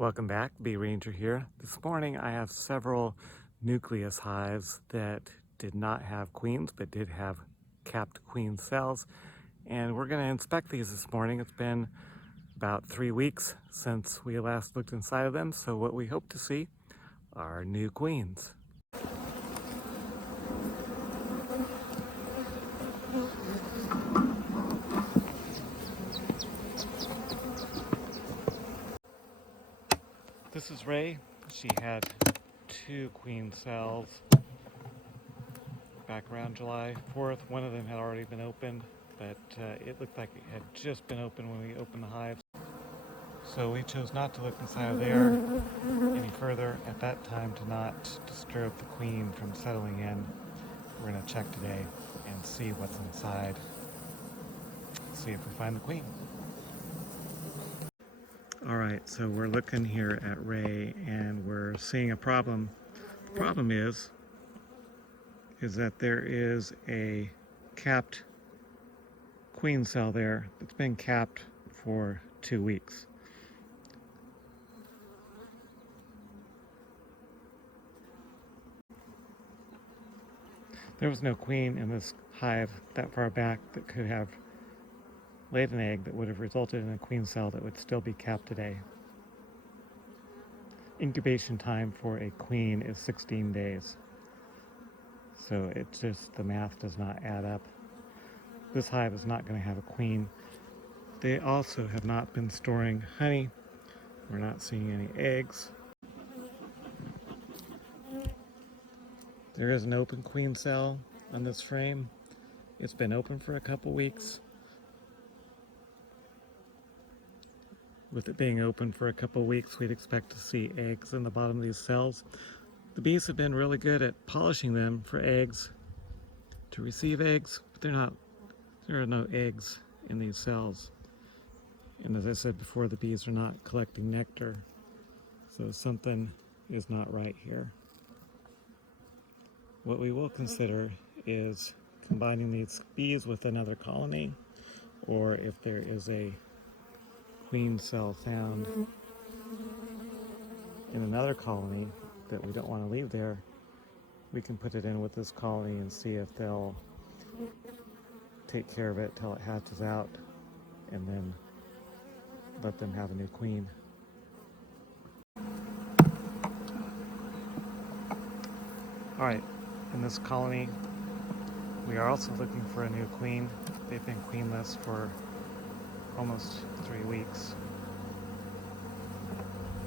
Welcome back, Bee Ranger here. This morning I have several nucleus hives that did not have queens but did have capped queen cells, and we're going to inspect these this morning. It's been about 3 weeks since we last looked inside of them, so what we hope to see are new queens. This is Ray. She had 2 queen cells back around July 4th. One of them had already been opened, but it looked like it had just been opened when we opened the hives. So we chose not to look inside of there any further at that time to not disturb the queen from settling in. We're going to check today and see what's inside. See if we find the queen. Alright, so we're looking here at Ray and we're seeing a problem. The problem is that there is a capped queen cell there that's been capped for 2 weeks. There was no queen in this hive that far back that could have laid an egg that would have resulted in a queen cell that would still be capped today. Incubation time for a queen is 16 days. So it's just, the math does not add up. This hive is not going to have a queen. They also have not been storing honey. We're not seeing any eggs. There is an open queen cell on this frame. It's been open for a couple weeks. With it being open for a couple weeks, we'd expect to see eggs in the bottom of these cells. The bees have been really good at polishing them for eggs, to receive eggs, but there are no eggs in these cells. And as I said before, the bees are not collecting nectar, so something is not right here. What we will consider is combining these bees with another colony, or if there is a queen cell found in another colony that we don't want to leave there, we can put it in with this colony and see if they'll take care of it till it hatches out and then let them have a new queen. Alright, in this colony we are also looking for a new queen. They've been queenless for almost 3 weeks.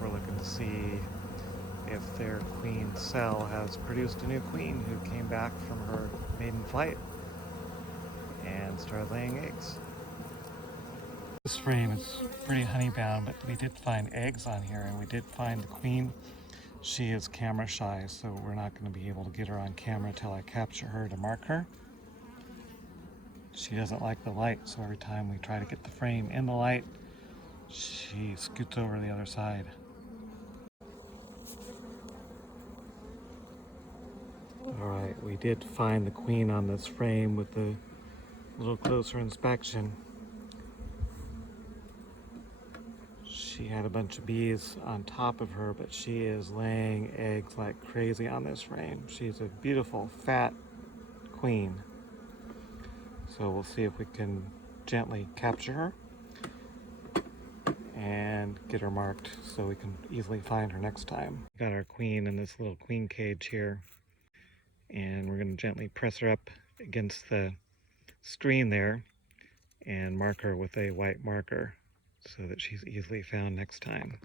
We're looking to see if their queen cell has produced a new queen who came back from her maiden flight and started laying eggs. This frame is pretty honey bound, but we did find eggs on here, and we did find the queen. She is camera shy, so we're not going to be able to get her on camera until I capture her to mark her. She doesn't like the light, so every time we try to get the frame in the light, she scoots over to the other side. Alright, we did find the queen on this frame with a little closer inspection. She had a bunch of bees on top of her, but she is laying eggs like crazy on this frame. She's a beautiful, fat queen. So we'll see if we can gently capture her and get her marked so we can easily find her next time. Got our queen in this little queen cage here, and we're going to gently press her up against the screen there and mark her with a white marker so that she's easily found next time.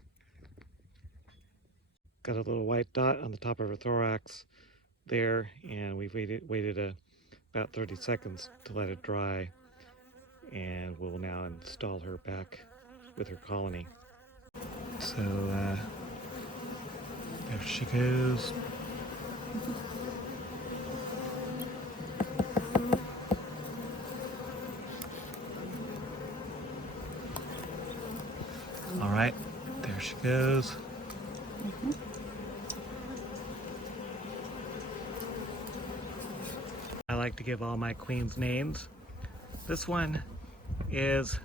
Got a little white dot on the top of her thorax there, and we've waited about 30 seconds to let it dry, and we'll now install her back with her colony. So there she goes. All right, there she goes. I like to give all my queens names. This one is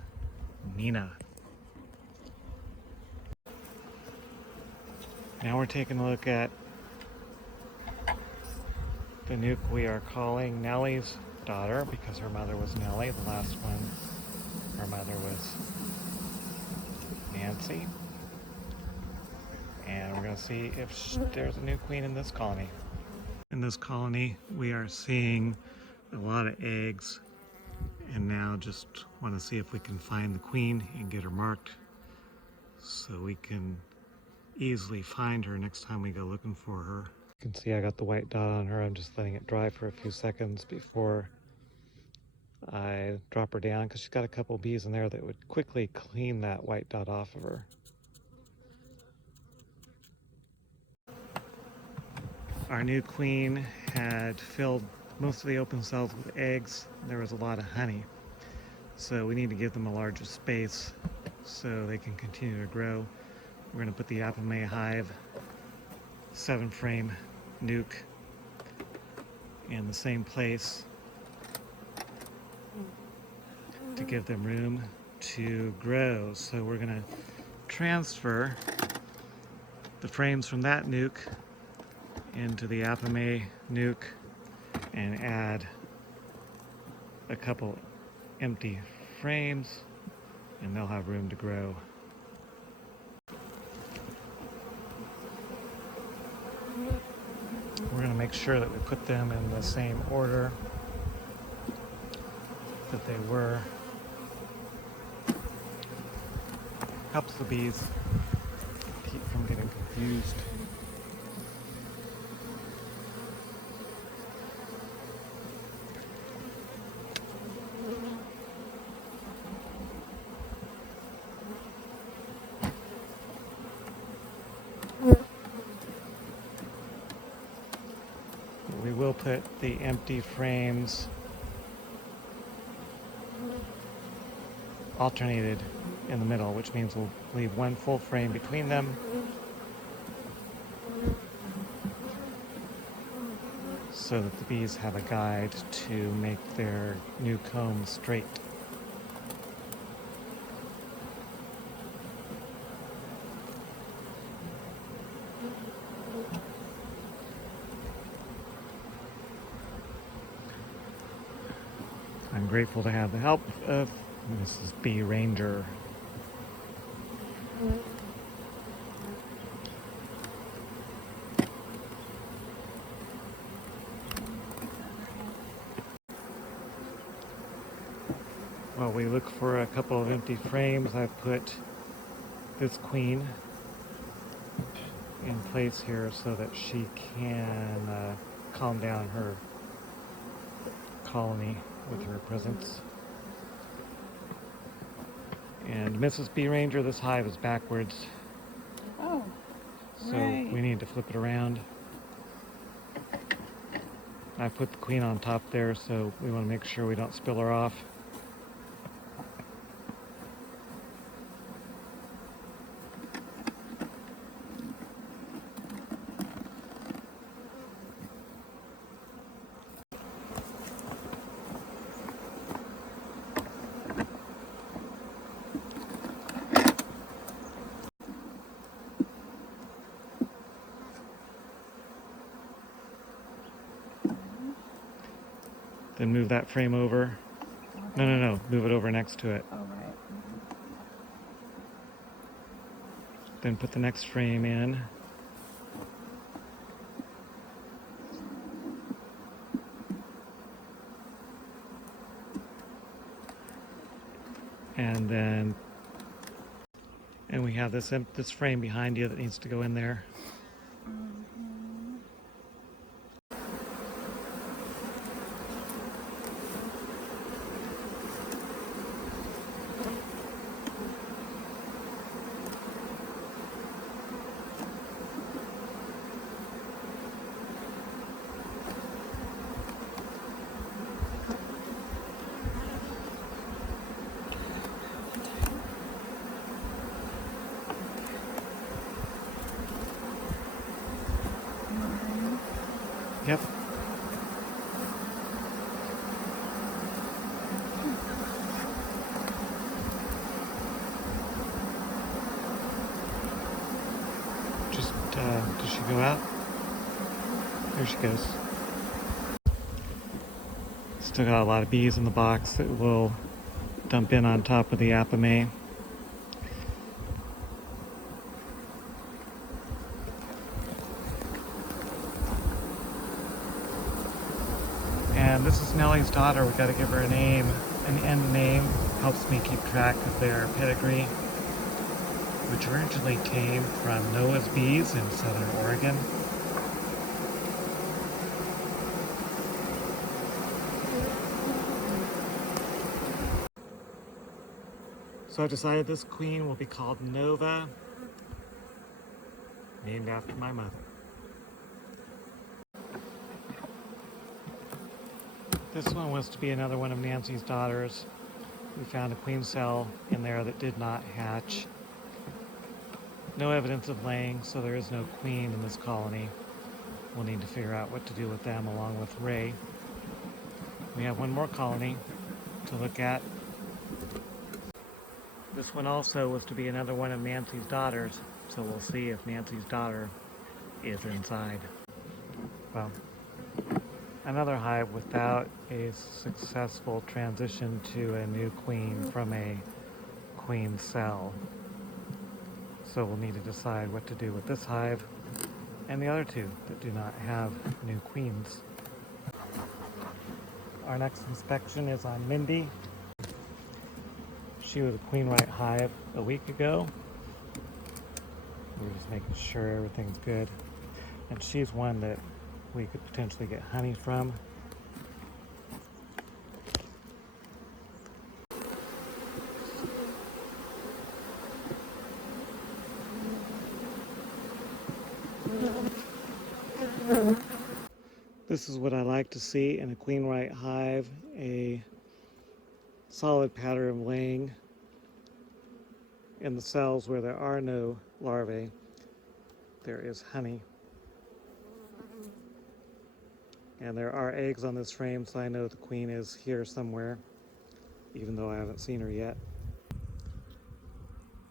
Nina. Now we're taking a look at the nuke we are calling Nellie's daughter because her mother was Nellie. The last one, her mother was Nancy. And we're going to see if there's a new queen in this colony. In this colony, we are seeing a lot of eggs, and now just want to see if we can find the queen and get her marked so we can easily find her next time we go looking for her. You can see I got the white dot on her. I'm just letting it dry for a few seconds before I drop her down because she's got a couple bees in there that would quickly clean that white dot off of her. Our new queen had filled most of the open cells with eggs. There was a lot of honey. So we need to give them a larger space so they can continue to grow. We're going to put the apple May hive 7-frame nuke in the same place to give them room to grow. So we're going to transfer the frames from that nuke into the apple May nuke and add a couple empty frames, and they'll have room to grow. We're going to make sure that we put them in the same order that they were. Helps the bees keep from getting confused. We will put the empty frames alternated in the middle, which means we'll leave one full frame between them so that the bees have a guide to make their new comb straight. I'm grateful to have the help of Mrs. Bee Ranger. While we look for a couple of empty frames, I've put this queen in place here so that she can calm down her colony with her presence. And Mrs. Bee Ranger, this hive is backwards. Oh, so right. We need to flip it around. I put the queen on top there, so we want to make sure we don't spill her off. Then move that frame over. Okay. No. Move it over next to it. Oh, right. Then put the next frame in. And we have this frame behind you that needs to go in there. Yep. Just Does she go out? There she goes. Still got a lot of bees in the box that will dump in on top of the apame. And this is Nellie's daughter. We got to give her a name, an end name. Helps me keep track of their pedigree, which originally came from Noah's bees in southern Oregon. So I decided this queen will be called Nova, named after my mother. This one was to be another one of Nancy's daughters. We found a queen cell in there that did not hatch. No evidence of laying, so there is no queen in this colony. We'll need to figure out what to do with them along with Ray. We have one more colony to look at. This one also was to be another one of Nancy's daughters, so we'll see if Nancy's daughter is inside. Well, another hive without a successful transition to a new queen from a queen cell. So we'll need to decide what to do with this hive and the other two that do not have new queens. Our next inspection is on Mindy. She was a queen right hive a week ago. We're just making sure everything's good. And she's one that we could potentially get honey from. This is what I like to see in a queen right hive, a solid pattern of laying in the cells where there are no larvae. There is honey. And there are eggs on this frame, so I know the queen is here somewhere, even though I haven't seen her yet.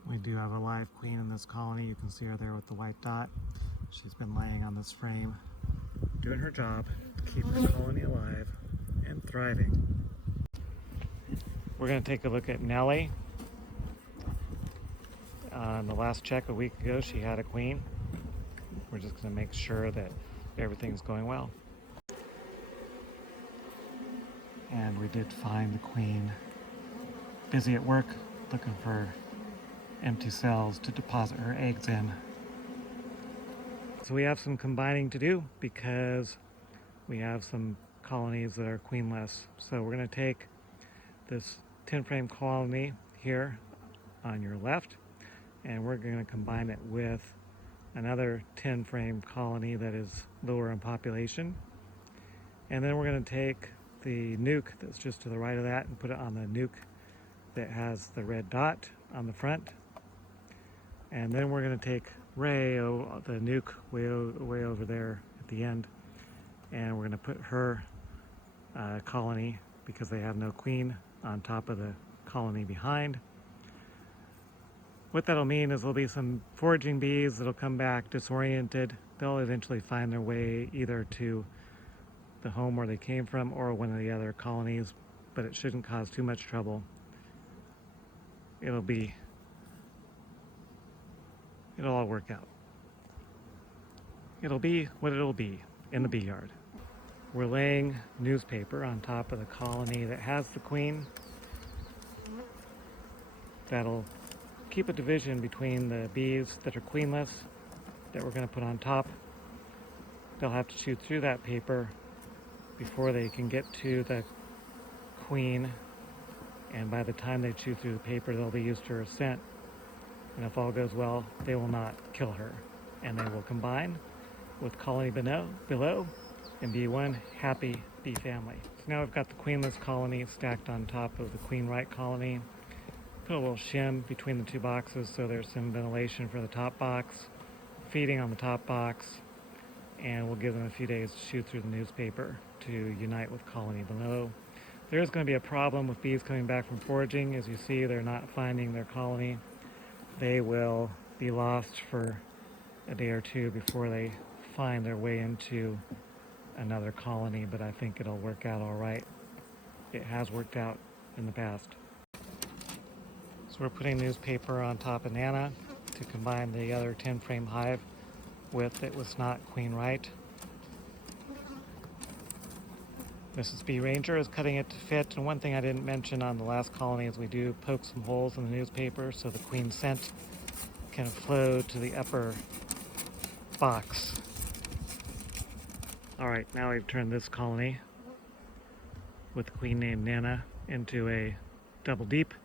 We do have a live queen in this colony. You can see her there with the white dot. She's been laying on this frame, doing her job to keep the colony alive and thriving. We're going to take a look at Nellie. On the last check a week ago, she had a queen. We're just going to make sure that everything's going well. And we did find the queen busy at work looking for empty cells to deposit her eggs in. So we have some combining to do because we have some colonies that are queenless. So we're going to take this 10 frame colony here on your left, and we're going to combine it with another 10 frame colony that is lower in population. And then we're going to take the nuke that's just to the right of that and put it on the nuke that has the red dot on the front. And then we're going to take Ray, the nuke way over there at the end, and we're going to put her colony, because they have no queen, on top of the colony behind. What that'll mean is there'll be some foraging bees that'll come back disoriented. They'll eventually find their way either to the home where they came from or one of the other colonies, but it shouldn't cause too much trouble. It'll all work out. It'll be what it'll be in the bee yard. We're laying newspaper on top of the colony that has the queen. That'll keep a division between the bees that are queenless that we're going to put on top. They'll have to chew through that paper before they can get to the queen, and by the time they chew through the paper, they'll be used to her scent. And if all goes well, they will not kill her, and they will combine with colony below and be one happy bee family. So now we've got the queenless colony stacked on top of the queen right colony. Put a little shim between the two boxes so there's some ventilation for the top box, feeding on the top box, and we'll give them a few days to chew through the newspaper to unite with colony below. There is going to be a problem with bees coming back from foraging. As you see, they're not finding their colony. They will be lost for a day or two before they find their way into another colony, but I think it'll work out all right. It has worked out in the past. So we're putting newspaper on top of Nana to combine the other 10-frame hive with it was not queen right. Mrs. Bee Ranger is cutting it to fit, and one thing I didn't mention on the last colony is we do poke some holes in the newspaper so the queen scent can flow to the upper box. Alright, now we've turned this colony with a queen named Nana into a double deep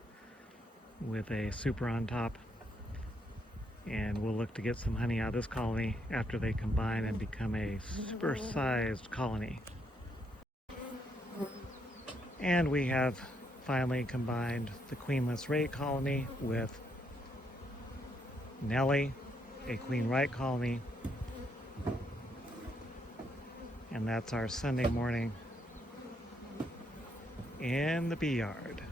with a super on top, and we'll look to get some honey out of this colony after they combine and become a super-sized colony. And we have finally combined the queenless ray colony with Nellie, a queen right colony, and that's our Sunday morning in the bee yard.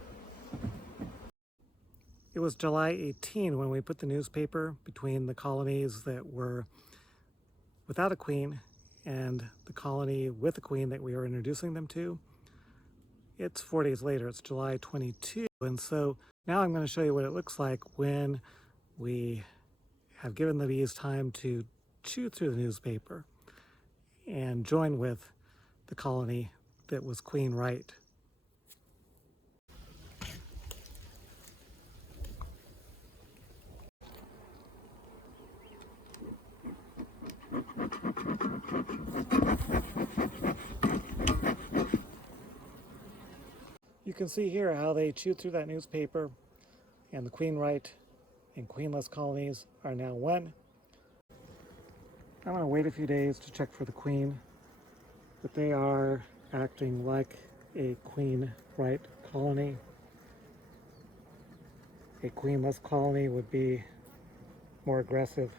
It was July 18 when we put the newspaper between the colonies that were without a queen and the colony with a queen that we were introducing them to. It's 4 days later, it's July 22, and so now I'm going to show you what it looks like when we have given the bees time to chew through the newspaper and join with the colony that was queen right. You can see here how they chewed through that newspaper, and the queen right and queenless colonies are now one. I'm going to wait a few days to check for the queen, but they are acting like a queen right colony. A queenless colony would be more aggressive,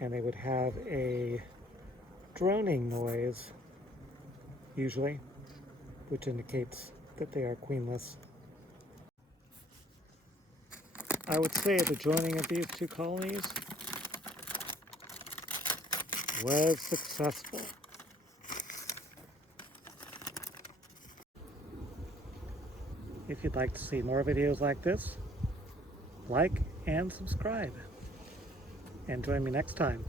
and they would have a droning noise usually, which indicates that they are queenless. I would say the joining of these two colonies was successful. If you'd like to see more videos like this, like and subscribe. And join me next time.